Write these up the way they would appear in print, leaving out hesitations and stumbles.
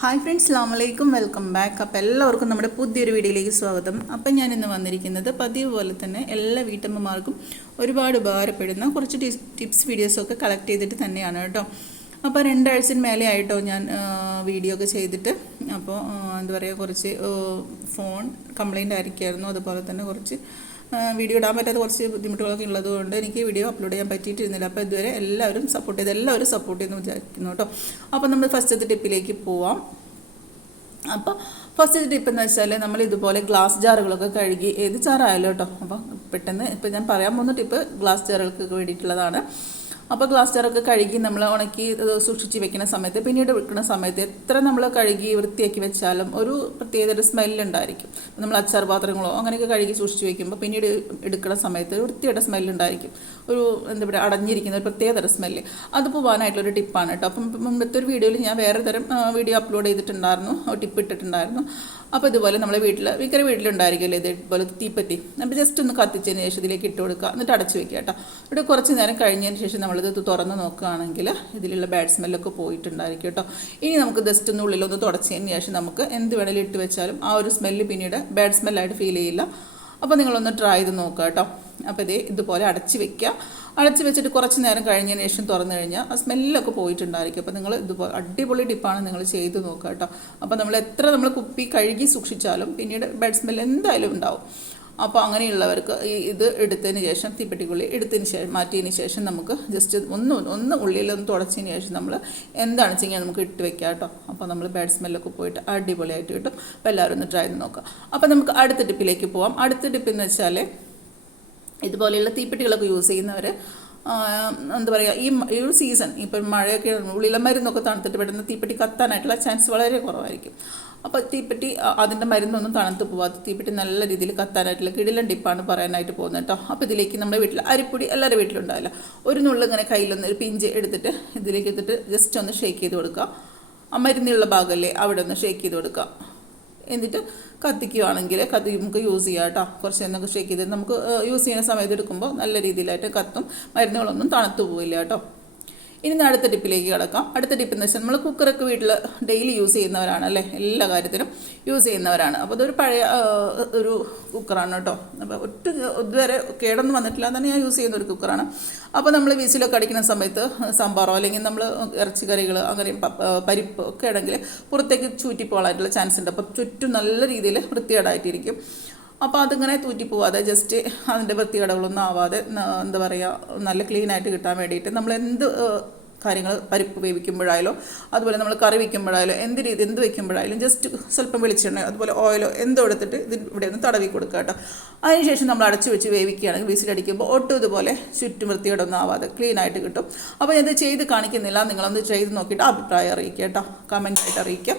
Hi friends, അസ്സലാമു അലൈക്കും. Welcome back. അപ്പോൾ എല്ലാവർക്കും നമ്മുടെ പുതിയൊരു വീഡിയോയിലേക്ക് സ്വാഗതം. അപ്പം ഞാൻ ഇന്ന് വന്നിരിക്കുന്നത് പതിവ് പോലെ തന്നെ എല്ലാ വീട്ടമ്മമാർക്കും ഒരുപാട് ഉപകാരപ്പെടുന്ന കുറച്ച് ടിപ്സ് വീഡിയോസൊക്കെ കളക്ട് ചെയ്തിട്ട് തന്നെയാണ് കേട്ടോ. അപ്പോൾ 2 ആഴ്ചന് മേലെ ആയിട്ടോ ഞാൻ വീഡിയോ ഒക്കെ ചെയ്തിട്ട്. അപ്പോൾ എന്താ പറയുക, കുറച്ച് ഫോൺ കംപ്ലൈൻ്റ് ആയിരിക്കുമായിരുന്നു. അതുപോലെ തന്നെ കുറച്ച് വീഡിയോ ഇടാൻ പറ്റാത്ത കുറച്ച് ബുദ്ധിമുട്ടുകളൊക്കെ ഉള്ളതുകൊണ്ട് എനിക്ക് വീഡിയോ അപ്ലോഡ് ചെയ്യാൻ പറ്റിയിട്ടിരുന്നില്ല. അപ്പോൾ ഇതുവരെ എല്ലാവരും സപ്പോർട്ട് ചെയ്യുമെന്ന് വിചാരിക്കുന്നു കേട്ടോ. അപ്പോൾ നമ്മൾ ഫസ്റ്റത്തെ ടിപ്പിലേക്ക് പോവാം. അപ്പോൾ ഫസ്റ്റ് ടിപ്പ് എന്ന് വെച്ചാൽ, നമ്മൾ ഇതുപോലെ ഗ്ലാസ് ജാറുകളൊക്കെ കഴുകി, ഏത് ജാറായാലും കേട്ടോ. അപ്പോൾ പെട്ടെന്ന് ഇപ്പോൾ ഞാൻ പറയാൻ പോകുന്ന ടിപ്പ് ഗ്ലാസ് ജാറുകൾക്ക് വേണ്ടിയിട്ടുള്ളതാണ്. അപ്പോൾ ഗ്ലാസ് ജാറൊക്കെ കഴുകി നമ്മൾ ഉണക്കി സൂക്ഷിച്ച് വെക്കുന്ന സമയത്ത്, പിന്നീട് വെക്കുന്ന സമയത്ത് എത്ര നമ്മൾ കഴുകി വൃത്തിയാക്കി വെച്ചാലും ഒരു പ്രത്യേകതര സ്മെല്ലുണ്ടായിരിക്കും. നമ്മൾ അച്ചാർ പാത്രങ്ങളോ അങ്ങനെയൊക്കെ കഴുകി സൂക്ഷിച്ച് വയ്ക്കുമ്പോൾ പിന്നീട് എടുക്കുന്ന സമയത്ത് വൃത്തിയുടെ സ്മെല്ലുണ്ടായിരിക്കും. ഒരു എന്താ പറയുക, അടഞ്ഞിരിക്കുന്ന ഒരു പ്രത്യേകതര സ്മെല്ല്. അത് പോകാനായിട്ടുള്ളൊരു ടിപ്പാണ് കേട്ടോ. അപ്പം മുമ്പത്തെ ഒരു വീഡിയോയിൽ ഞാൻ വേറെ തരം വീഡിയോ അപ്ലോഡ് ചെയ്തിട്ടുണ്ടായിരുന്നു, ടിപ്പ് ഇട്ടിട്ടുണ്ടായിരുന്നു. അപ്പോൾ ഇതുപോലെ നമ്മളെ മിക്കര വീട്ടിലുണ്ടായിരിക്കുമല്ലോ ഇതുപോലെ തീപ്പറ്റി. അപ്പോൾ ജസ്റ്റ് ഒന്ന് കത്തിച്ചതിന് ശേഷം ഇതിലേക്ക് ഇട്ട് കൊടുക്കുക, എന്നിട്ട് അടച്ചു വെക്കുക കേട്ടോ. ഇവിടെ കുറച്ച് നേരം കഴിഞ്ഞതിന് ശേഷം നമ്മളിത് തുറന്ന് നോക്കുകയാണെങ്കിൽ ഇതിലുള്ള ബാഡ് സ്മെല്ലൊക്കെ പോയിട്ടുണ്ടായിരിക്കും കേട്ടോ. ഇനി നമുക്ക് ജസ്റ്റ് ഒന്ന് ഉള്ളിലൊന്ന് തുടച്ചതിന് ശേഷം നമുക്ക് എന്ത് വേണമെങ്കിലും ഇട്ട് വെച്ചാലും ആ ഒരു സ്മെല്ല് പിന്നീട് ബാഡ് സ്മെല്ലായിട്ട് ഫീൽ ചെയ്യില്ല. അപ്പോൾ നിങ്ങളൊന്ന് ട്രൈ ചെയ്ത് നോക്കുക കേട്ടോ. അപ്പോൾ ഇതുപോലെ അടച്ച് വെക്കുക. അടച്ച് വെച്ചിട്ട് കുറച്ച് നേരം കഴിഞ്ഞതിന് ശേഷം തുറന്നു കഴിഞ്ഞാൽ ആ സ്മെല്ലൊക്കെ പോയിട്ടുണ്ടായിരിക്കും. അപ്പോൾ നിങ്ങൾ ഇതുപോലെ അടിപൊളി ടിപ്പാണ്, നിങ്ങൾ ചെയ്ത് നോക്കുക കേട്ടോ. അപ്പോൾ നമ്മൾ കുപ്പി കഴുകി സൂക്ഷിച്ചാലും പിന്നീട് ബാഡ് സ്മെല്ല് എന്തായാലും ഉണ്ടാവും. അപ്പോൾ അങ്ങനെയുള്ളവർക്ക് ഇത് എടുത്തതിന് ശേഷം, തീപ്പെട്ടിക്കുള്ളി എടുത്തതിന് ശേഷം മാറ്റിയതിന് ശേഷം നമുക്ക് ജസ്റ്റ് ഒന്ന് ഉള്ളിലൊന്ന് തുടച്ചതിന് ശേഷം നമ്മൾ എന്താണ് ചെയ്യുക നമുക്ക് ഇട്ട് വെക്കാം കേട്ടോ. അപ്പോൾ നമ്മൾ ബാഡ് സ്മെല്ലൊക്കെ പോയിട്ട് അടിപൊളിയായിട്ട് കിട്ടും. അപ്പോൾ എല്ലാവരും ഒന്ന് ട്രൈ ചെയ്ത് നോക്കാം. അപ്പോൾ നമുക്ക് അടുത്ത ടിപ്പിലേക്ക് പോവാം. അടുത്ത ടിപ്പ് എന്ന് വെച്ചാൽ, ഇതുപോലെയുള്ള തീപ്പെട്ടികളൊക്കെ യൂസ് ചെയ്യുന്നവർ എന്താ പറയുക, ഈ ഒരു സീസൺ ഇപ്പം മഴയൊക്കെ ഉള്ളിലെ മരുന്നൊക്കെ തണുത്തിട്ട് പെടുന്ന തീപ്പെട്ടി കത്താനായിട്ടുള്ള ചാൻസ് വളരെ കുറവായിരിക്കും. അപ്പോൾ തീപ്പെട്ടി അതിൻ്റെ മരുന്നൊന്നും തണുത്ത് പോവാതെ തീപ്പെട്ടി നല്ല രീതിയിൽ കത്താനായിട്ടുള്ള കിടിലൻ ടിപ്പാണ് പറയാനായിട്ട് പോകുന്നത് കേട്ടോ. അപ്പോൾ ഇതിലേക്ക് നമ്മുടെ വീട്ടിൽ അരിപ്പൊടി എല്ലാവരുടെ വീട്ടിലുണ്ടാവില്ല. ഒരു നുള്ളു ഇങ്ങനെ കയ്യിലൊന്ന് ഒരു പിഞ്ച് എടുത്തിട്ട് ഇതിലേക്ക് എടുത്തിട്ട് ജസ്റ്റ് ഒന്ന് ഷേക്ക് ചെയ്ത് കൊടുക്കുക. ആ മരുന്നുള്ള ഭാഗമല്ലേ അവിടെ ഒന്ന് ഷേക്ക് ചെയ്ത് കൊടുക്കുക. എന്നിട്ട് കത്തിക്കുകയാണെങ്കിൽ നമുക്ക് യൂസ് ചെയ്യാം കേട്ടോ. കുറച്ച് എന്നൊക്കെ ഷേക്ക് ചെയ്ത് നമുക്ക് യൂസ് ചെയ്യുന്ന സമയത്ത് എടുക്കുമ്പോൾ നല്ല രീതിയിലായിട്ട് കത്തും, മരുന്നുകളൊന്നും തണുത്തു പോവില്ല കേട്ടോ. ഇനി അടുത്ത ടിപ്പിലേക്ക് കിടക്കാം. അടുത്ത ടിപ്പ് എന്ന് വെച്ചാൽ, നമ്മൾ കുക്കറൊക്കെ വീട്ടിൽ ഡെയിലി യൂസ് ചെയ്യുന്നവരാണ് അല്ലേ, എല്ലാ കാര്യത്തിനും യൂസ് ചെയ്യുന്നവരാണ്. അപ്പോൾ അതൊരു പഴയ ഒരു കുക്കറാണ് കേട്ടോ. അപ്പോൾ ഇതുവരെ കേടൊന്നും വന്നിട്ടില്ല, തന്നെ ഞാൻ യൂസ് ചെയ്യുന്ന ഒരു കുക്കറാണ്. അപ്പോൾ നമ്മൾ വിസിലൊക്കെ അടിക്കുന്ന സമയത്ത് സാമ്പാറോ അല്ലെങ്കിൽ നമ്മൾ ഇറച്ചിക്കറികൾ അങ്ങനെ പരിപ്പ് ഒക്കെ ആണെങ്കിൽ പുറത്തേക്ക് ചൂറ്റിപ്പോകാനായിട്ടുള്ള ചാൻസ് ഉണ്ട്. അപ്പോൾ ചുറ്റും നല്ല രീതിയിൽ വൃത്തികേടായിട്ടിരിക്കും. അപ്പോൾ അതിങ്ങനെ തൂറ്റിപ്പോവാതെ ജസ്റ്റ് അതിൻ്റെ വൃത്തികേടുകളൊന്നും ആവാതെ എന്താ പറയുക, നല്ല ക്ലീനായിട്ട് കിട്ടാൻ വേണ്ടിയിട്ട് നമ്മൾ എന്ത് കാര്യങ്ങൾ പരിപ്പ് വേവിക്കുമ്പോഴായാലോ അതുപോലെ നമ്മൾ കറി വയ്ക്കുമ്പോഴായാലോ എന്ത് വയ്ക്കുമ്പോഴായാലും ജസ്റ്റ് സ്വല്പം വെളിച്ചെണ്ണ അതുപോലെ ഓയിലോ എന്തോ എടുത്തിട്ട് ഇവിടെ ഒന്ന് തടവി കൊടുക്കുക കേട്ടോ. അതിനുശേഷം നമ്മൾ അടച്ചു വെച്ച് വേവിക്കുകയാണെങ്കിൽ വിസിലടിക്കുമ്പോൾ ഒട്ടും ഇതുപോലെ ചുറ്റും വൃത്തികേടൊന്നും ആവാതെ ക്ലീനായിട്ട് കിട്ടും. അപ്പോൾ ഇത് ചെയ്ത് കാണിക്കുന്നില്ല, നിങ്ങളൊന്ന് ചെയ്ത് നോക്കിയിട്ട് അഭിപ്രായം അറിയിക്കുക കേട്ടോ, കമൻറ്റായിട്ട് അറിയിക്കുക.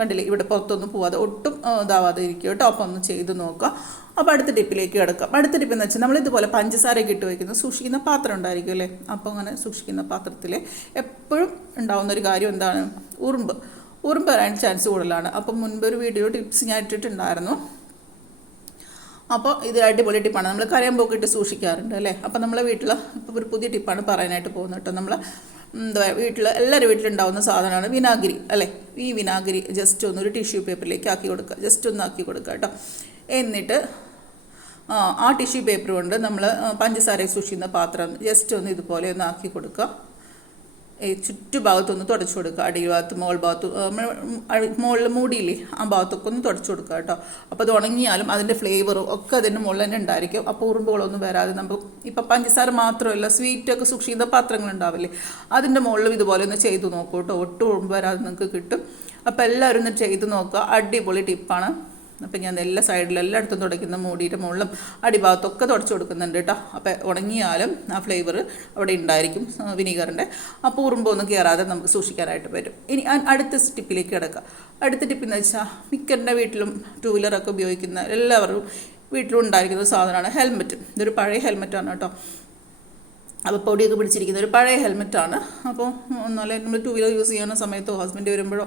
കണ്ടില്ലേ, ഇവിടെ പുറത്തൊന്നും പോവാതെ ഒട്ടും ഇതാവാതെ ഇരിക്കും കേട്ടോ. അപ്പോൾ ഒന്ന് ചെയ്ത് നോക്കുക. അപ്പോൾ അടുത്ത ടിപ്പിലേക്ക് കിടക്കാം. അടുത്ത ടിപ്പ് എന്ന് വെച്ചാൽ, നമ്മളിതുപോലെ പഞ്ചസാരയൊക്കെ ഇട്ട് വയ്ക്കുന്ന സൂക്ഷിക്കുന്ന പാത്രം ഉണ്ടായിരിക്കും അല്ലേ. അപ്പോൾ അങ്ങനെ സൂക്ഷിക്കുന്ന പാത്രത്തിൽ എപ്പോഴും ഉണ്ടാകുന്നൊരു കാര്യം എന്താണ്, ഉറുമ്പ് വരാൻ ചാൻസ് കൂടുതലാണ്. അപ്പം മുൻപൊരു വീഡിയോ ടിപ്സ് ഞാൻ ഇട്ടിട്ടുണ്ടായിരുന്നു. അപ്പോൾ ഇത് അടിപൊളി ടിപ്പാണ്. നമ്മൾ കരയമ്പൊക്കെ ഇട്ട് സൂക്ഷിക്കാറുണ്ട് അല്ലേ. അപ്പോൾ നമ്മളെ വീട്ടിൽ ഇപ്പോൾ ഒരു പുതിയ ടിപ്പാണ് പറയാനായിട്ട് പോകുന്നത് കേട്ടോ. നമ്മൾ എന്താ എല്ലാവരും വീട്ടിലുണ്ടാവുന്ന സാധനമാണ് വിനാഗിരി അല്ലേ. ഈ വിനാഗിരി ജസ്റ്റ് ഒരു ടിഷ്യൂ പേപ്പറിലേക്ക് ആക്കി കൊടുക്കുക, ജസ്റ്റ് ഒന്ന് ആക്കി കൊടുക്കുക കേട്ടോ. എന്നിട്ട് ആ ടിഷ്യൂ പേപ്പർ കൊണ്ട് നമ്മൾ പഞ്ചസാര സൂക്ഷിക്കുന്ന പാത്രം ജസ്റ്റ് ഒന്ന് ഇതുപോലെ ഒന്ന് ആക്കി കൊടുക്കുക. ചുറ്റുഭാഗത്തൊന്ന് തുടച്ചു കൊടുക്കുക, അടിഭാഗത്ത് മുകൾ ഭാഗത്ത് മുകളിൽ മൂടിയില്ലേ ആ ഭാഗത്തൊക്കെ ഒന്ന് തുടച്ചു കൊടുക്കുക കേട്ടോ. അപ്പോൾ അത് ഉണങ്ങിയാലും അതിൻ്റെ ഫ്ലേവറും ഒക്കെ അതിൻ്റെ മുകളിൽ തന്നെ ഉണ്ടായിരിക്കും. അപ്പോൾ ഉറുമ്പുകളൊന്നും വരാതെ നമുക്ക് ഇപ്പം പഞ്ചസാര മാത്രമല്ല സ്വീറ്റൊക്കെ സൂക്ഷിക്കുന്ന പാത്രങ്ങളുണ്ടാവില്ലേ, അതിൻ്റെ മുകളിലും ഇതുപോലെ ഒന്ന് ചെയ്ത് നോക്കൂ കേട്ടോ. ഒട്ടും ഉറുമ്പ് വരാതെ നിങ്ങൾക്ക് കിട്ടും. അപ്പോൾ എല്ലാവരും ഒന്ന് ചെയ്ത് നോക്കുക, അടിപൊളി ടിപ്പാണ്. അപ്പം ഞാൻ എല്ലാ സൈഡിലും എല്ലായിടത്തും തുടയ്ക്കുന്ന മൂടിയുടെ മുകളിലും അടിഭാഗത്തൊക്കെ തുടച്ചു കൊടുക്കുന്നുണ്ട് കേട്ടോ. അപ്പോൾ ഉണങ്ങിയാലും ആ ഫ്ലേവർ അവിടെ ഉണ്ടായിരിക്കും വിനീഗറിൻ്റെ. അപ്പോൾ ഉറുമ്പൊന്നും കയറാതെ നമുക്ക് സൂക്ഷിക്കാനായിട്ട് പറ്റും. ഇനി അടുത്ത ടിപ്പിലേക്ക് കിടക്കുക. അടുത്ത ടിപ്പെന്ന് വെച്ചാൽ, മിക്കരുടെ വീട്ടിലും 2 വീലറൊക്കെ ഉപയോഗിക്കുന്ന എല്ലാവരും വീട്ടിലും ഉണ്ടായിരിക്കുന്ന സാധനമാണ് ഹെൽമെറ്റ്. ഇതൊരു പഴയ ഹെൽമെറ്റാണ് കേട്ടോ. അപ്പോൾ പൊടിയൊക്കെ പിടിച്ചിരിക്കുന്ന ഒരു പഴയ ഹെൽമെറ്റാണ്. അപ്പോൾ ഒന്നുമല്ല, നമ്മൾ 2 വീലർ യൂസ് ചെയ്യുന്ന സമയത്തോ ഹസ്ബൻഡ് വരുമ്പോഴോ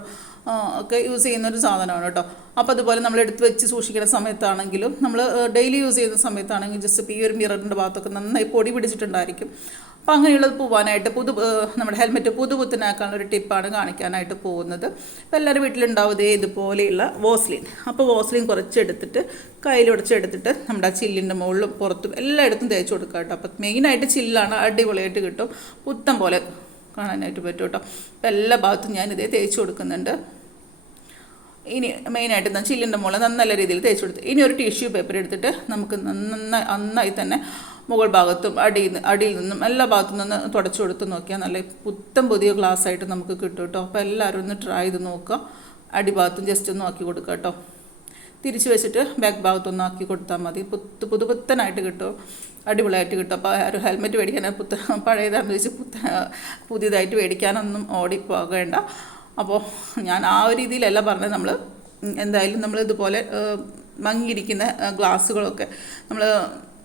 ഒക്കെ യൂസ് ചെയ്യുന്ന ഒരു സാധനമാണ് കേട്ടോ. അപ്പോൾ അതുപോലെ നമ്മൾ എടുത്ത് വെച്ച് സൂക്ഷിക്കുന്ന സമയത്താണെങ്കിലും നമ്മൾ ഡെയിലി യൂസ് ചെയ്യുന്ന സമയത്താണെങ്കിൽ ജസ്റ്റ് ഈ ഒരു മിററിൻ്റെ ഭാഗത്തൊക്കെ നന്നായി പൊടി പിടിച്ചിട്ടുണ്ടായിരിക്കും. അപ്പോൾ അങ്ങനെയുള്ളത് പോകാനായിട്ട് നമ്മുടെ ഹെൽമെറ്റ് പുതുപുത്തനാക്കാനുള്ള ഒരു ടിപ്പാണ് കാണിക്കാനായിട്ട് പോകുന്നത്. അപ്പോൾ എല്ലാവരും വീട്ടിലുണ്ടാവും ഇതുപോലെയുള്ള വോസ്ലിൻ. അപ്പോൾ വോസ്ലിൻ കുറച്ചെടുത്തിട്ട് കയ്യിലുടച്ചെടുത്തിട്ട് നമ്മുടെ ആ ചില്ലിൻ്റെ മുകളിലും പുറത്തും എല്ലായിടത്തും തേച്ച് കൊടുക്കുക കേട്ടോ. അപ്പോൾ മെയിനായിട്ട് ചില്ലാണ്, അടിപൊളിയായിട്ട് കിട്ടും, പുത്തം പോലെ കാണാനായിട്ട് പറ്റും കേട്ടോ. അപ്പോൾ എല്ലാ ഭാഗത്തും ഞാനിതേ തേച്ച് കൊടുക്കുന്നുണ്ട്. ഇനി മെയിനായിട്ട് ചില്ലിൻ്റെ മുകളിൽ നല്ല രീതിയിൽ തേച്ച് കൊടുത്ത് ഇനി ഒരു ടിഷ്യൂ പേപ്പർ എടുത്തിട്ട് നമുക്ക് നന്നായി തന്നെ മുകൾ ഭാഗത്തും അടിയിൽ നിന്നും എല്ലാ ഭാഗത്തു നിന്ന് തുടച്ചു കൊടുത്ത് നോക്കിയാൽ നല്ല പുത്തം പുതിയ ഗ്ലാസ് ആയിട്ട് നമുക്ക് കിട്ടും കേട്ടോ. അപ്പോൾ എല്ലാവരും ഒന്ന് ട്രൈ ചെയ്ത് നോക്കുക. അടിഭാഗത്തും ജസ്റ്റ് ഒന്ന് ആക്കി കൊടുക്കുക കേട്ടോ. തിരിച്ച് വെച്ചിട്ട് ബാക്ക് ഭാഗത്തൊന്നും ആക്കി കൊടുത്താൽ മതി. പുതുപുത്തനായിട്ട് കിട്ടും, അടിപൊളിയായിട്ട് കിട്ടും. അപ്പോൾ ഒരു ഹെൽമെറ്റ് മേടിക്കാൻ പഴയതാണെന്ന് വെച്ച് പുതിയതായിട്ട് മേടിക്കാനൊന്നും ഓടിപ്പോകേണ്ട. അപ്പോൾ ഞാൻ ആ ഒരു രീതിയിലല്ല പറഞ്ഞത്. നമ്മൾ എന്തായാലും നമ്മൾ ഇതുപോലെ മങ്ങിയിരിക്കുന്ന ഗ്ലാസ്സുകളൊക്കെ നമ്മൾ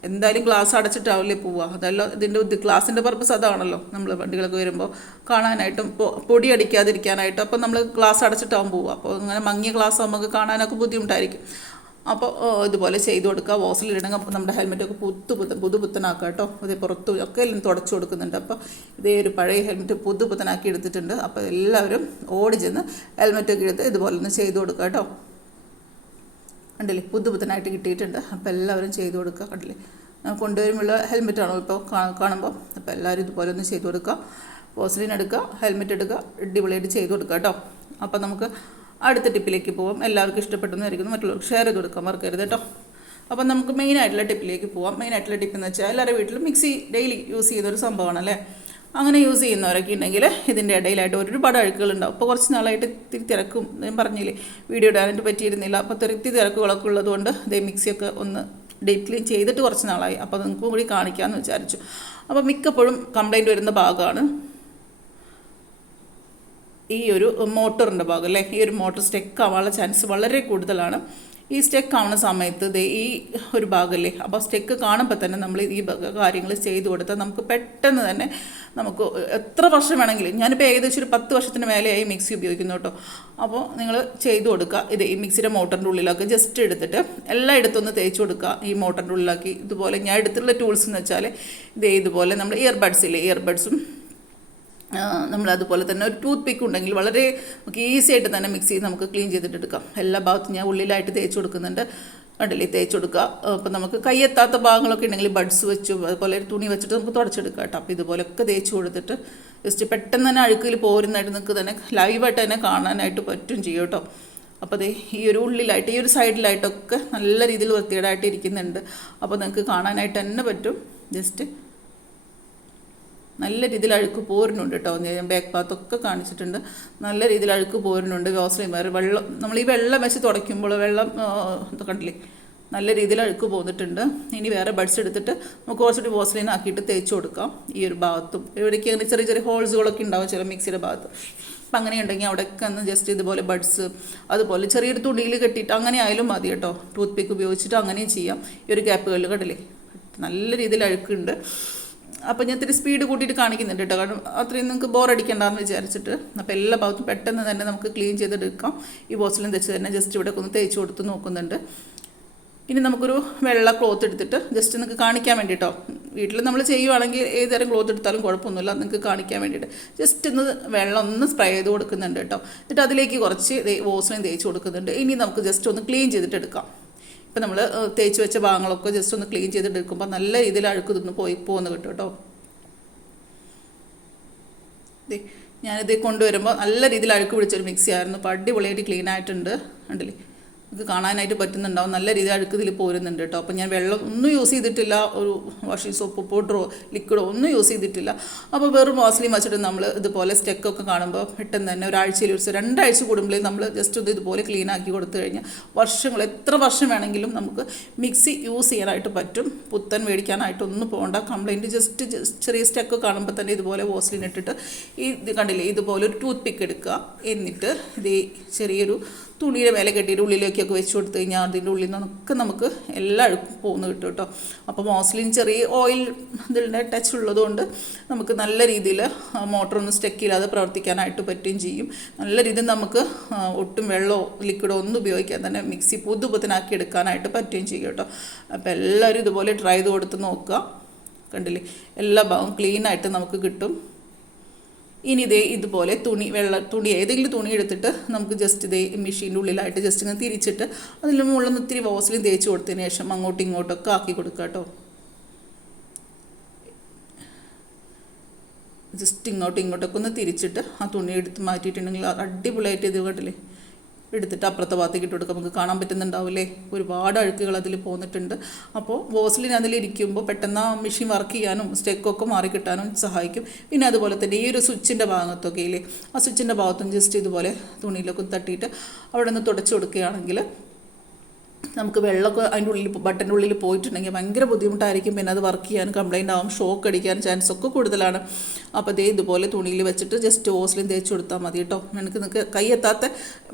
എന്തായാലും ഗ്ലാസ് അടച്ചിട്ടാവില്ലേ പോവുക. അതല്ല ഇതിൻ്റെ ഗ്ലാസിൻ്റെ പർപ്പസ് അതാണല്ലോ. നമ്മൾ വണ്ടികളൊക്കെ വരുമ്പോൾ കാണാനായിട്ടും പൊടി അടിക്കാതിരിക്കാനായിട്ടും അപ്പോൾ നമ്മൾ ഗ്ലാസ് അടച്ചിട്ടാവും പോവുക. അപ്പോൾ അങ്ങനെ മങ്ങിയ ഗ്ലാസ് നമുക്ക് കാണാനൊക്കെ ബുദ്ധിമുട്ടായിരിക്കും. അപ്പോൾ ഇതുപോലെ ചെയ്ത് കൊടുക്കുക. വോസിലിടണമെങ്കിൽ അപ്പോൾ നമ്മുടെ ഹെൽമെറ്റൊക്കെ പുതുപുത്തനാക്കുക കേട്ടോ. ഇത് പുറത്തും ഒക്കെ എല്ലാം തുടച്ചു കൊടുക്കുന്നുണ്ട്. അപ്പോൾ ഇതേ ഒരു പഴയ ഹെൽമെറ്റ് പുതുപുത്തനാക്കി എടുത്തിട്ടുണ്ട്. അപ്പോൾ എല്ലാവരും ഓടി ചെന്ന് ഹെൽമെറ്റൊക്കെ എടുത്ത് ഇതുപോലെ ഒന്ന് ചെയ്ത് കൊടുക്കുക കേട്ടോ. കണ്ടില്ലേ, പുതുപുത്തനായിട്ട് കിട്ടിയിട്ടുണ്ട്. അപ്പോൾ എല്ലാവരും ചെയ്ത് കൊടുക്കുക. കണ്ടില്ലേ, കൊണ്ടുവരുമുള്ള ഹെൽമെറ്റാണോ ഇപ്പോൾ കാണുമ്പോൾ. അപ്പോൾ എല്ലാവരും ഇതുപോലെ ഒന്ന് ചെയ്ത് കൊടുക്കുക. വോസലിൻ എടുക്കുക, ഹെൽമെറ്റ് എടുക്കുക, അടിപൊളിയായിട്ട് ചെയ്ത് കൊടുക്കുക കേട്ടോ. അപ്പോൾ നമുക്ക് അടുത്ത ടിപ്പിലേക്ക് പോകാം. എല്ലാവർക്കും ഇഷ്ടപ്പെട്ടെന്നായിരിക്കുന്നു. മറ്റുള്ളവർക്ക് ഷെയർ ചെയ്ത് കൊടുക്കാൻ മറക്കരുത് കേട്ടോ. അപ്പം നമുക്ക് മെയിനായിട്ടുള്ള ടിപ്പിലേക്ക് പോകാം. മെയിനായിട്ടുള്ള ടിപ്പെന്ന് വെച്ചാൽ എല്ലാവരുടെ വീട്ടിലും മിക്സി ഡെയിലി യൂസ് ചെയ്യുന്നൊരു സംഭവമാണല്ലേ. അങ്ങനെ യൂസ് ചെയ്യുന്നവരൊക്കെ ഉണ്ടെങ്കിൽ ഇതിൻ്റെ ഇടയിലായിട്ട് ഒരുപാട് അഴുക്കുകളുണ്ടാവും. അപ്പോൾ കുറച്ച് നാളായിട്ട് ഇത്തിരി തിരക്കും, ഞാൻ പറഞ്ഞില്ലേ വീഡിയോ ഇടാനായിട്ട് പറ്റിയിരുന്നില്ല. അപ്പോൾ ഇത്തിരി തിരക്കുകളൊക്കെ ഉള്ളതുകൊണ്ട് ഇതേ മിക്സിയൊക്കെ ഒന്ന് ഡീപ്പ് ക്ലീൻ ചെയ്തിട്ട് കുറച്ച് നാളായി. അപ്പോൾ നിങ്ങൾക്കും കൂടി കാണിക്കാമെന്ന് വിചാരിച്ചു. അപ്പോൾ മിക്കപ്പോഴും കംപ്ലൈൻറ്റ് വരുന്ന ഭാഗമാണ് ഈ ഒരു മോട്ടറിൻ്റെ ഭാഗം അല്ലേ. ഈ ഒരു മോട്ടർ സ്റ്റെക്ക് ആവാനുള്ള ചാൻസ് വളരെ കൂടുതലാണ്. ഈ സ്റ്റെക്ക് ആവുന്ന സമയത്ത് ഈ ഒരു ഭാഗമല്ലേ, അപ്പോൾ സ്റ്റെക്ക് കാണുമ്പോൾ തന്നെ നമ്മൾ ഈ കാര്യങ്ങൾ ചെയ്തു കൊടുത്താൽ നമുക്ക് പെട്ടെന്ന് തന്നെ നമുക്ക് എത്ര വർഷം വേണമെങ്കിലും, ഞാനിപ്പോൾ ഏകദേശം ഒരു 10 വർഷത്തിന് മേലെയായി മിക്സി ഉപയോഗിക്കുന്നു കേട്ടോ. അപ്പോൾ നിങ്ങൾ ചെയ്തു കൊടുക്കുക. ഈ മിക്സിയുടെ മോട്ടറിൻ്റെ ഉള്ളിലാക്കി ജസ്റ്റ് എടുത്തിട്ട് എല്ലായിടത്തും ഒന്ന് തേച്ച് കൊടുക്കുക. ഈ മോട്ടറിൻ്റെ ഉള്ളിലാക്കി ഇതുപോലെ ഞാൻ എടുത്തിട്ടുള്ള ടൂൾസ് എന്ന് വെച്ചാൽ ഇതുപോലെ നമ്മൾ ഇയർബഡ്സും നമ്മളതുപോലെ തന്നെ ഒരു ടൂത്ത് പിക്ക് ഉണ്ടെങ്കിൽ വളരെ നമുക്ക് ഈസി ആയിട്ട് തന്നെ മിക്സി നമുക്ക് ക്ലീൻ ചെയ്തിട്ട് എടുക്കാം. എല്ലാ ഭാഗത്തും ഞാൻ ഉള്ളിലായിട്ട് തേച്ച് കൊടുക്കുന്നുണ്ട്. കണ്ടില്ലേ, തേച്ച് കൊടുക്കുക. അപ്പോൾ നമുക്ക് കൈയെത്താത്ത ഭാഗങ്ങളൊക്കെ ഉണ്ടെങ്കിൽ ബഡ്സ് വെച്ചു അതുപോലെ ഒരു തുണി വെച്ചിട്ട് നമുക്ക് തുടച്ചെടുക്കാം കേട്ടോ. അപ്പോൾ ഇതുപോലെയൊക്കെ തേച്ച് കൊടുത്തിട്ട് ജസ്റ്റ് പെട്ടെന്ന് തന്നെ അഴുക്കിൽ പോരുന്നതായിട്ട് നിങ്ങൾക്ക് തന്നെ ലൈവായിട്ട് തന്നെ കാണാനായിട്ട് പറ്റും ചെയ്യും കേട്ടോ. അപ്പോൾ ഈ ഒരു ഉള്ളിലായിട്ട് ഈ ഒരു സൈഡിലായിട്ടൊക്കെ നല്ല രീതിയിൽ വൃത്തികേടായിട്ട് ഇരിക്കുന്നുണ്ട്. അപ്പോൾ നിങ്ങൾക്ക് കാണാനായിട്ട് തന്നെ പറ്റും. ജസ്റ്റ് നല്ല രീതിയിൽ അഴുക്ക് പോരുന്നുണ്ട് കേട്ടോ. ഞാൻ ബാക്ക് ഭാഗത്തൊക്കെ കാണിച്ചിട്ടുണ്ട്. നല്ല രീതിയിൽ അഴുക്ക് പോരുന്നുണ്ട്. വോസലിന്മാർ നമ്മൾ ഈ വെള്ളം വെച്ച് തുടയ്ക്കുമ്പോൾ വെള്ളം കണ്ടില്ലേ, നല്ല രീതിയിൽ അഴുക്ക് പോന്നിട്ടുണ്ട്. ഇനി വേറെ ബഡ്സ് എടുത്തിട്ട് നമുക്ക് കുറച്ചുകൂടി വോസലിൻ ആക്കിയിട്ട് തേച്ച് കൊടുക്കാം. ഈ ഒരു ഭാഗത്തും ഇവിടേക്ക് അങ്ങനെ ചെറിയ ചെറിയ ഹോൾസുകളൊക്കെ ഉണ്ടാവും ചില മിക്സിയുടെ ഭാഗത്ത്. അപ്പം അങ്ങനെ ഉണ്ടെങ്കിൽ അവിടെയൊക്കെ ഒന്ന് ജസ്റ്റ് ഇതുപോലെ ബഡ്സ് അതുപോലെ ചെറിയൊരു തുണിയിൽ കെട്ടിയിട്ട് അങ്ങനെ ആയാലും മതി കേട്ടോ. ടൂത്ത് പിക്ക് ഉപയോഗിച്ചിട്ട് അങ്ങനെയും ചെയ്യാം. ഈ ഒരു ഗ്യാപ്പുകളിൽ കണ്ടില്ലേ നല്ല രീതിയിൽ അഴുക്കുണ്ട്. അപ്പോൾ ഞാൻ ഇത്തിരി സ്പീഡ് കൂട്ടിയിട്ട് കാണിക്കുന്നുണ്ട് കേട്ടോ, കാരണം അത്രയും നിങ്ങൾക്ക് ബോറടിക്കണ്ടെന്ന് വിചാരിച്ചിട്ട്. അപ്പോൾ എല്ലാ ഭാഗത്തും പെട്ടെന്ന് തന്നെ നമുക്ക് ക്ലീൻ ചെയ്തെടുക്കാം. ഈ ബോസിലും തെച്ച് തന്നെ ജസ്റ്റ് ഇവിടെ ഒന്ന് തേച്ച് കൊടുത്ത് നോക്കുന്നുണ്ട്. ഇനി നമുക്കൊരു വെള്ള ക്ലോത്ത് എടുത്തിട്ട് ജസ്റ്റ് നിങ്ങൾക്ക് കാണിക്കാൻ വേണ്ടിയിട്ടോ, വീട്ടിൽ നമ്മൾ ചെയ്യുവാണെങ്കിൽ ഏതുതരം ക്ലോത്ത് എടുത്താലും കുഴപ്പമൊന്നുമില്ല, നിങ്ങൾക്ക് കാണിക്കാൻ വേണ്ടിയിട്ട് ജസ്റ്റ് ഒന്ന് വെള്ളം ഒന്ന് സ്പ്രേ ചെയ്ത് കൊടുക്കുന്നുണ്ട് കേട്ടോ. എന്നിട്ട് അതിലേക്ക് കുറച്ച് വോസലിൻ തേച്ച് കൊടുക്കുന്നുണ്ട്. ഇനി നമുക്ക് ജസ്റ്റ് ഒന്ന് ക്ലീൻ ചെയ്തിട്ട് എടുക്കാം. ഇപ്പം നമ്മൾ തേച്ച് വെച്ച ഭാഗങ്ങളൊക്കെ ജസ്റ്റ് ഒന്ന് ക്ലീൻ ചെയ്തിട്ട് എടുക്കുമ്പോൾ നല്ല രീതിയിൽ അഴുക്ക് തിന്ന് പോകുന്ന കിട്ടും കേട്ടോ. ഞാനിത് കൊണ്ടുവരുമ്പോൾ നല്ല രീതിയിൽ അഴുക്ക് പിടിച്ചൊരു മിക്സി ആയിരുന്നു. അപ്പോൾ അടിപൊളിയായിട്ട് ക്ലീൻ ആയിട്ടുണ്ട്. കണ്ടില്ലേ, ഇത് കാണാനായിട്ട് പറ്റുന്നുണ്ടാവും. നല്ല രീതിയിൽ അഴുക്ക് ഇതിൽ പോരുന്നുണ്ട് കേട്ടോ. അപ്പോൾ ഞാൻ വെള്ളം ഒന്നും യൂസ് ചെയ്തിട്ടില്ല, ഒരു വാഷിംഗ് സോപ്പ് പൗഡറോ ലിക്വിഡോ ഒന്നും യൂസ് ചെയ്തിട്ടില്ല. അപ്പോൾ വെറും വാസലിൻ വെച്ചിട്ട് നമ്മൾ ഇതുപോലെ സ്റ്റെക്കൊക്കെ കാണുമ്പോൾ പെട്ടെന്ന് തന്നെ ഒരാഴ്ചയിൽ 2 ആഴ്ച കൂടുമ്പോഴേ നമ്മൾ ജസ്റ്റ് ഒന്ന് ഇതുപോലെ ക്ലീൻ ആക്കി കൊടുത്തു കഴിഞ്ഞാൽ എത്ര വർഷം വേണമെങ്കിലും നമുക്ക് മിക്സി യൂസ് ചെയ്യാനായിട്ട് പറ്റും. പുത്തൻ മേടിക്കാനായിട്ടൊന്നും പോകണ്ട. കംപ്ലൈൻറ്റ് ജസ്റ്റ് ചെറിയ സ്റ്റെക്ക് കാണുമ്പോൾ തന്നെ ഇതുപോലെ വാസലിൻ ഇട്ടിട്ട് ഇത് കണ്ടില്ലേ, ഇതുപോലെ ഒരു ടൂത്ത് പിക്ക് എടുക്കുക. എന്നിട്ട് ഇത് ചെറിയൊരു തുണിയുടെ മേലെ കെട്ടിയിട്ട് ഉള്ളിലേക്കൊക്കെ വെച്ച് കൊടുത്തു കഴിഞ്ഞാൽ അതിൻ്റെ ഉള്ളിൽ നിന്നൊക്കെ നമുക്ക് എല്ലാ അഴുക്കും പോകുന്നു കിട്ടും കേട്ടോ. അപ്പോൾ മോസ്ലിൻ ചെറിയ ഓയിൽ ഇതിൻ്റെ ടച്ച് ഉള്ളതുകൊണ്ട് നമുക്ക് നല്ല രീതിയിൽ മോട്ടറൊന്നും സ്റ്റെക്കില്ലാതെ പ്രവർത്തിക്കാനായിട്ട് പറ്റുകയും ചെയ്യും. നല്ല രീതിയിൽ നമുക്ക് ഒട്ടും വെള്ളമോ ലിക്വിഡോ ഒന്നും ഉപയോഗിക്കാൻ തന്നെ മിക്സി പുതുപുത്തനാക്കി എടുക്കാനായിട്ട് പറ്റുകയും ചെയ്യും കേട്ടോ. അപ്പോൾ എല്ലാവരും ഇതുപോലെ ട്രൈ ചെയ്ത് കൊടുത്ത് നോക്കുക. കണ്ടില്ലേ, എല്ലാ ഭാഗവും ക്ലീനായിട്ട് നമുക്ക് കിട്ടും. ഇനി ഇതുപോലെ തുണി ഏതെങ്കിലും തുണി എടുത്തിട്ട് നമുക്ക് ജസ്റ്റ് മെഷീൻ്റെ ഉള്ളിലായിട്ട് ജസ്റ്റ് ഇങ്ങനെ തിരിച്ചിട്ട് അതിൽ മുകളിൽ ഇത്തിരി വാസലിൻ തേച്ച് കൊടുത്തതിന് ശേഷം അങ്ങോട്ടും ഇങ്ങോട്ടൊക്കെ ആക്കി കൊടുക്കുക കേട്ടോ. ജസ്റ്റ് ഇങ്ങോട്ടും ഇങ്ങോട്ടൊക്കെ ഒന്ന് തിരിച്ചിട്ട് ആ തുണി എടുത്ത് മാറ്റിയിട്ടുണ്ടെങ്കിൽ അടിപൊളിയായിട്ട് ഇത് കണ്ടില്ലേ എടുത്തിട്ട് അപ്പുറത്തെ ഭാഗത്തേക്ക് ഇട്ട് കൊടുക്കുക. നമുക്ക് കാണാൻ പറ്റുന്നുണ്ടാവില്ലേ, ഒരുപാട് അഴുക്കുകൾ അതിൽ പോന്നിട്ടുണ്ട്. അപ്പോൾ വാസലിൻ അതിലിരിക്കുമ്പോൾ പെട്ടെന്ന് ആ മെഷീൻ വർക്ക് ചെയ്യാനും സ്റ്റെക്കൊക്കെ മാറിക്കിട്ടാനും സഹായിക്കും. പിന്നെ അതുപോലെ തന്നെ ഈ ഒരു സ്വിച്ചിൻ്റെ ഭാഗത്തൊക്കെ ഇല്ലേ, ആ സ്വിച്ചിൻ്റെ ഭാഗത്തും ജസ്റ്റ് ഇതുപോലെ തുണിയിലൊക്കെ തട്ടിയിട്ട് അവിടെ നിന്ന് തുടച്ച് കൊടുക്കുകയാണെങ്കിൽ നമുക്ക് വെള്ളമൊക്കെ അതിൻ്റെ ഉള്ളിൽ ബട്ടൻ്റെ ഉള്ളിൽ പോയിട്ടുണ്ടെങ്കിൽ ഭയങ്കര ബുദ്ധിമുട്ടായിരിക്കും. പിന്നെ അത് വർക്ക് ചെയ്യാൻ കംപ്ലൈൻ്റ് ആവും, ഷോക്ക് അടിക്കാൻ ചാൻസ് ഒക്കെ കൂടുതലാണ്. അപ്പോൾ ഇതുപോലെ തുണിയിൽ വെച്ചിട്ട് ജസ്റ്റ് വാസലിൻ തേച്ച് കൊടുത്താൽ മതി കേട്ടോ. നിങ്ങൾക്ക് കൈ എത്താത്ത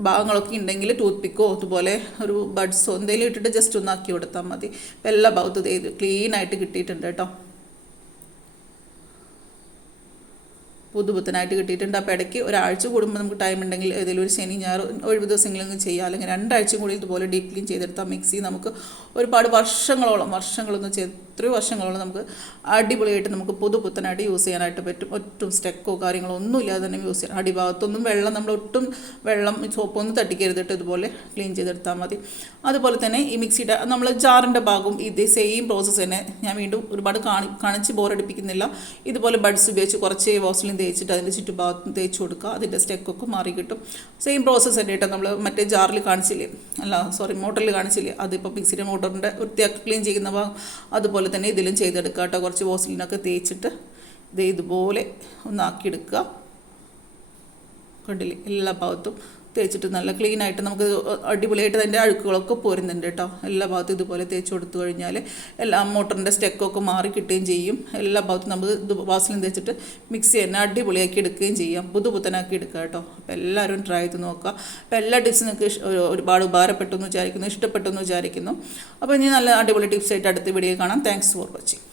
ഭാഗങ്ങളൊക്കെ ഉണ്ടെങ്കിൽ ടൂത്ത് പിക്കോ അതുപോലെ ഒരു ബഡ്സോ എന്തെങ്കിലും ഇട്ടിട്ട് ജസ്റ്റ് ഒന്ന് ആക്കി കൊടുത്താൽ മതി. എല്ലാ ഭാഗത്തും ക്ലീനായിട്ട് കിട്ടിയിട്ടുണ്ട് കേട്ടോ. പുതുപുത്തനായിട്ട് കിട്ടിയിട്ടുണ്ട്. അപ്പോൾ ഇടയ്ക്ക് ഒരാഴ്ച കൂടുമ്പോൾ നമുക്ക് ടൈം ഉണ്ടെങ്കിൽ ഏതെങ്കിലും ഒരു ശനി ഞായർ ഒഴിവ് ദിവസങ്ങളെങ്കിലും ചെയ്യുക, അല്ലെങ്കിൽ 2 ആഴ്ചയും കൂടി ഇതുപോലെ ഡീപ്പ് ക്ലീൻ ചെയ്തെടുത്താൽ മിക്സി നമുക്ക് ഒരുപാട് വർഷങ്ങളൊന്നും എത്രയോ വർഷങ്ങളോളം നമുക്ക് അടിപൊളിയായിട്ട് നമുക്ക് പുതുപുത്തനായിട്ട് യൂസ് ചെയ്യാനായിട്ട് പറ്റും. ഒട്ടും സ്റ്റെക്കോ കാര്യങ്ങളോ ഒന്നും ഇല്ലാതെ തന്നെ യൂസ് ചെയ്യാം. അടിഭാഗത്തൊന്നും വെള്ളം സോപ്പൊന്നും തട്ടിക്കരുതിട്ട് ഇതുപോലെ ക്ലീൻ ചെയ്തെടുത്താൽ മതി. അതുപോലെ തന്നെ ഈ മിക്സിയുടെ നമ്മൾ ജാറിൻ്റെ ഭാഗവും ഇത് സെയിം പ്രോസസ്സ് തന്നെ. ഞാൻ വീണ്ടും ഒരുപാട് കാണിച്ച് ബോറടിപ്പിക്കുന്നില്ല. ഇതുപോലെ ബഡ്സ് ഉപയോഗിച്ച് കുറച്ച് വാസലിൻ തേച്ചിട്ട് അതിൻ്റെ ചുറ്റുഭാഗത്ത് തേച്ച് കൊടുക്കുക, അതിൻ്റെ സ്റ്റെക്കൊക്കെ മാറി കിട്ടും. സെയിം പ്രോസസ്സ് തന്നെ കേട്ടോ. നമ്മൾ മറ്റേ ജാറിൽ കാണിച്ചില്ലേ, മോട്ടറിൽ കാണിച്ചില്ലേ, അതിപ്പോൾ മിക്സിയുടെ മോട്ടറിൻ്റെ വൃത്തിയാക്കി ക്ലീൻ ചെയ്യുന്ന ഭാഗം അതുപോലെ തന്നെ ഇതിലും ചെയ്തെടുക്കുക കേട്ടോ. കുറച്ച് വാസലിനൊക്കെ തേച്ചിട്ട് ഇതുപോലെ ഒന്നാക്കിയെടുക്കുക. കണ്ടില്ലേ, എല്ലാ ഭാഗത്തും തേച്ചിട്ട് നല്ല ക്ലീനായിട്ട് നമുക്ക് അടിപൊളിയായിട്ട് അതിൻ്റെ അഴുക്കുകളൊക്കെ പോരുന്നുണ്ട് കേട്ടോ. എല്ലാ ഭാഗത്തും ഇതുപോലെ തേച്ച് കൊടുത്തു കഴിഞ്ഞാൽ മോട്ടറിൻ്റെ സ്റ്റെക്കൊക്കെ മാറി കിട്ടുകയും ചെയ്യും. എല്ലാ ഭാഗത്തും നമുക്ക് വാസലിൻ തേച്ചിട്ട് മിക്സി തന്നെ അടിപൊളിയാക്കി എടുക്കുകയും ചെയ്യാം, പുതുപുത്തനാക്കി എടുക്കുക കേട്ടോ. അപ്പോൾ എല്ലാവരും ട്രൈ ചെയ്ത് നോക്കുക. അപ്പോൾ എല്ലാ ടിപ്സും നിങ്ങൾക്ക് ഒരുപാട് ഉപകാരപ്പെട്ടു എന്ന് വിചാരിക്കുന്നു, ഇഷ്ടപ്പെട്ടു എന്ന് വിചാരിക്കുന്നു. അപ്പോൾ ഇനി നല്ല അടിപൊളി ടിപ്സായിട്ട് അടുത്ത വീഡിയോ കാണാം. Thanks for watching.